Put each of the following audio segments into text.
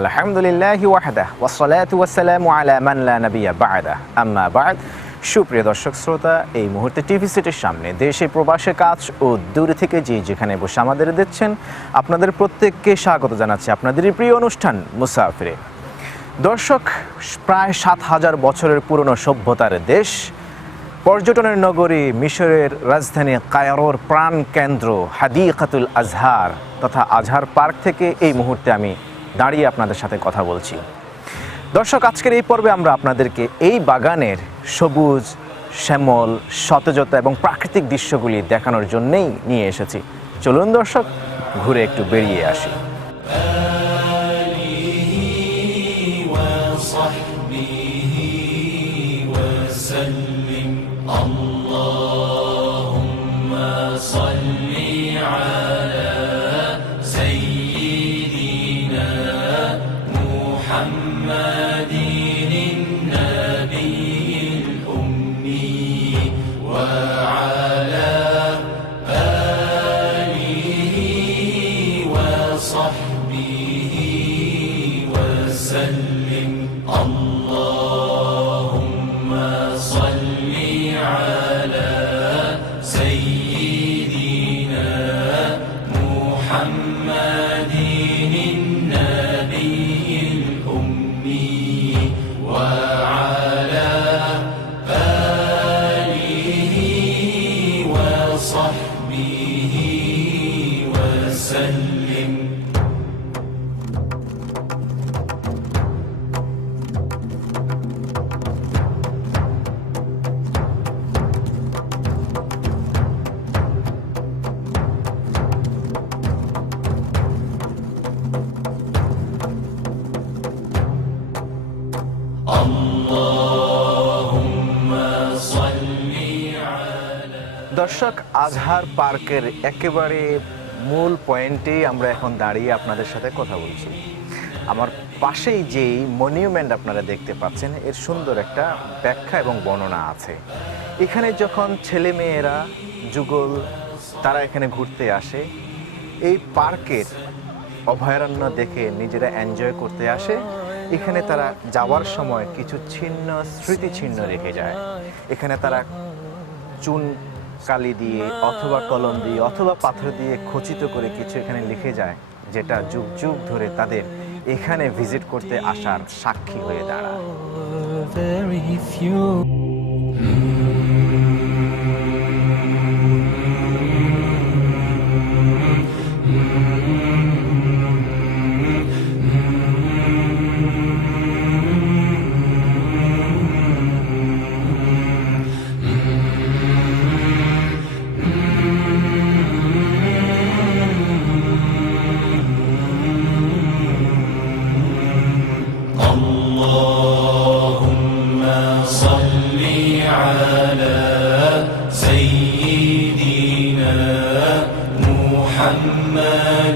আলহামদুলিল্লাহি ওয়াহদা ওয়াসসালাতু ওয়াসসালামু আলা মান লা নাবিয়্যা বা'দা আম্মা বা'দ। সুপ্রিয় দর্শক শ্রোতা, এই মুহূর্তে টিভি সেটের সামনে দেশে প্রবাসে কাজ ও দূরে থেকে যে যেখানে বসে আমাদের দেখছেন, আপনাদের প্রত্যেককে স্বাগত জানাচ্ছি আপনাদের এই প্রিয় অনুষ্ঠান মুসাফিরে। দর্শক, প্রায় সাত হাজার বছরের পুরনো সভ্যতার দেশ, পর্যটনের নগরী মিশরের রাজধানী কায়রোর প্রাণ কেন্দ্র হাদিকাতুল আজহার তথা আজহার পার্ক থেকে এই মুহূর্তে আমি দাঁড়িয়ে আপনাদের সাথে কথা বলছি। দর্শক, আজকের এই পর্বে আমরা আপনাদেরকে এই বাগানের সবুজ, শ্যামল, সতেজতা এবং প্রাকৃতিক দৃশ্যগুলি দেখানোর জন্যেই নিয়ে এসেছি। চলুন দর্শক, ঘুরে একটু বেরিয়ে আসি। song. দর্শক, আজহার পার্কের একেবারে মূল পয়েন্টেই আমরা এখন দাঁড়িয়ে আপনাদের সাথে কথা বলছি। আমার পাশেই যেই মনিউমেন্ট আপনারা দেখতে পাচ্ছেন, এর সুন্দর একটা ব্যাখ্যা এবং বর্ণনা আছে। এখানে যখন ছেলে মেয়েরা যুগল, তারা এখানে ঘুরতে আসে, এই পার্কের অভয়ারণ্য দেখে নিজেরা এনজয় করতে আসে। এখানে তারা যাওয়ার সময় কিছু ছিন্ন স্মৃতি ছিন্ন রেখে যায়। এখানে তারা চুন কালি দিয়ে অথবা কলম দিয়ে অথবা পাথর দিয়ে খচিত করে কিছু এখানে লিখে যায় যেটা যুগ যুগ ধরে তাদের এখানে ভিজিট করতে আসার সাক্ষী হয়ে দাঁড়ায়। صل على سيدنا محمد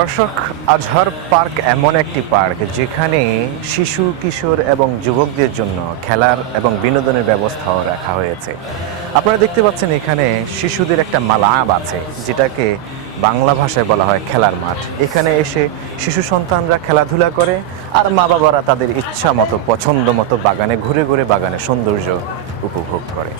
দর্শক, আজহার পার্ক এমন একটি পার্ক যেখানে শিশু, কিশোর এবং যুবকদের জন্য খেলার এবং বিনোদনের ব্যবস্থাও রাখা হয়েছে। আপনারা দেখতে পাচ্ছেন এখানে শিশুদের একটা মালাব আছে, যেটাকে বাংলা ভাষায় বলা হয় খেলার মাঠ। এখানে এসে শিশু সন্তানরা খেলাধুলা করে আর মা বাবারা তাদের ইচ্ছা মতো পছন্দ মতো বাগানে, ঘুরে ঘুরে বাগানের সৌন্দর্য উপভোগ করে।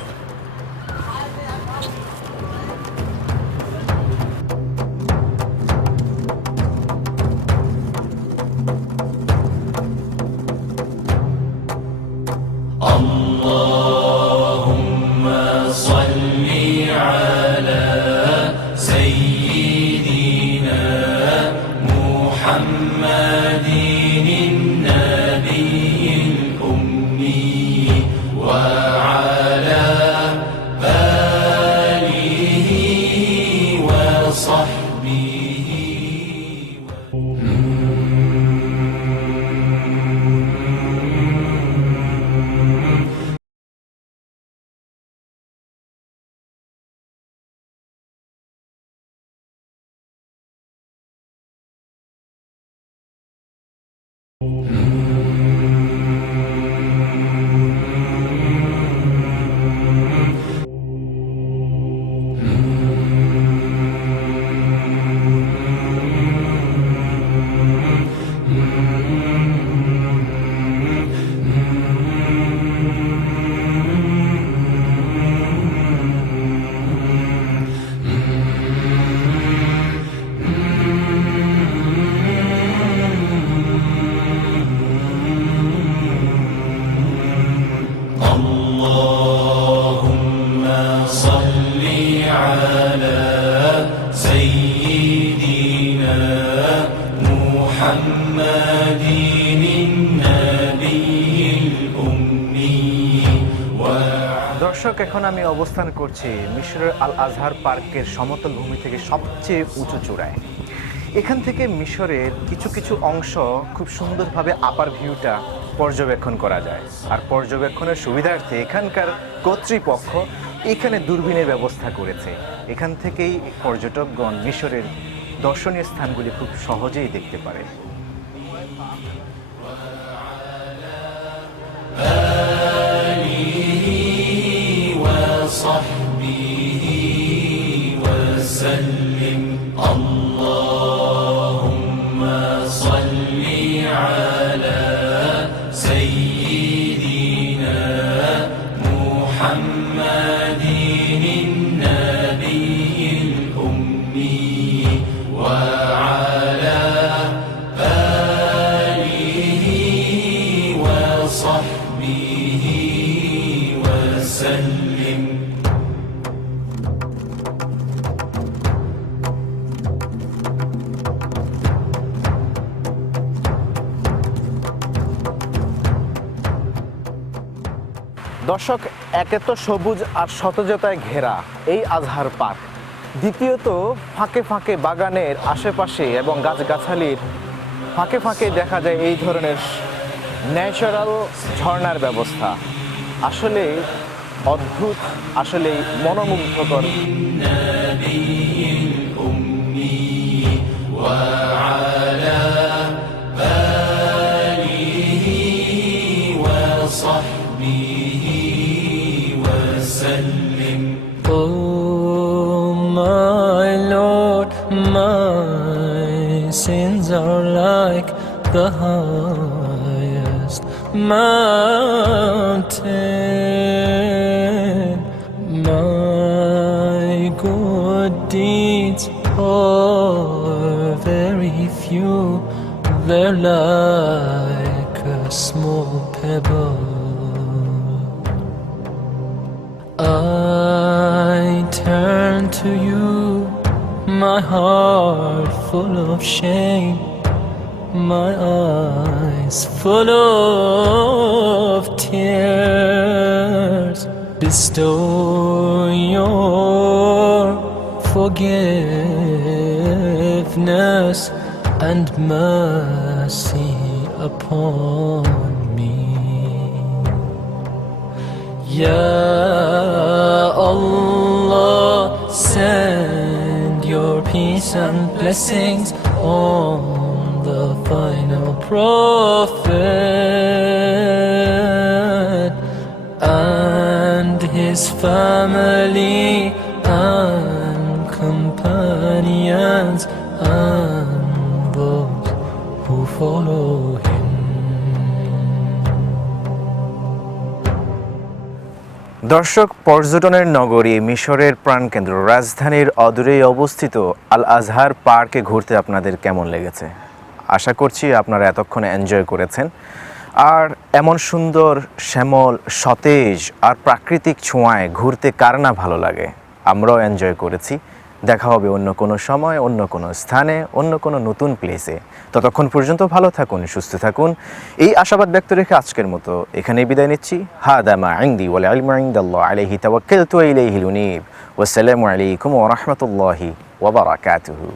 Oh. দর্শক, এখন আমি অবস্থান করছি মিশরের আল আজহার পার্কের সমতল ভূমি থেকে সবচেয়ে উঁচু চূড়ায়। এখান থেকে মিশরের কিছু কিছু অংশ খুব সুন্দরভাবে আপার ভিউটা পর্যবেক্ষণ করা যায়। আর পর্যবেক্ষণের সুবিধার্থে এখানকার কর্তৃপক্ষ এখানে দূরবীনের ব্যবস্থা করেছে। এখান থেকেই পর্যটকগণ মিশরের দর্শনীয় স্থানগুলি খুব সহজেই দেখতে পারে। দর্শক, একে তো সবুজ আর সতেজতায় ঘেরা এই আজহার পার্ক। দ্বিতীয়ত, ফাঁকে ফাঁকে বাগানের আশেপাশে এবং গাছগাছালির ফাঁকে ফাঁকে দেখা যায় এই ধরনের ন্যাচারাল ঝর্নার ব্যবস্থা। আসলে অদ্ভুত, আসলে মনোমুগ্ধকর। My sins are like the highest mountain. My good deeds are very few, they're like a small pebble. I turn to you, my heart full of shame, my eyes full of tears. Bestow your forgiveness and mercy upon me. Ya Allah, peace and blessings on the final prophet and his family দর্শক, পর্যটনের নগরী মিশরের প্রাণকেন্দ্র, রাজধানীর অদূরেই অবস্থিত আল আজহার পার্কে ঘুরতে আপনাদের কেমন লেগেছে? আশা করছি আপনারা এতক্ষণে এনজয় করেছেন। আর এমন সুন্দর, শ্যামল, সতেজ আর প্রাকৃতিক ছোঁয়ায় ঘুরতে কার না ভালো লাগে, আমরাও এনজয় করেছি। দেখা হবে অন্য কোনো সময়, অন্য কোনো স্থানে, অন্য কোনো নতুন প্লেসে ততক্ষণ পর্যন্ত ভালো থাকুন, সুস্থ থাকুন। এই আশাবাদ ব্যক্ত রেখে আজকের মতো এখানেই বিদায় নিচ্ছি। হা দামা আইন্দি ওয়াল আলম আইন্দাল্লাহ আলহি তাওয়াক্কেল তু ইলাইহিল উনিব ওয়াসসালামু আলাইকুম ওয়া রাহমাতুল্লাহি ওয়া বারাকাতুহু।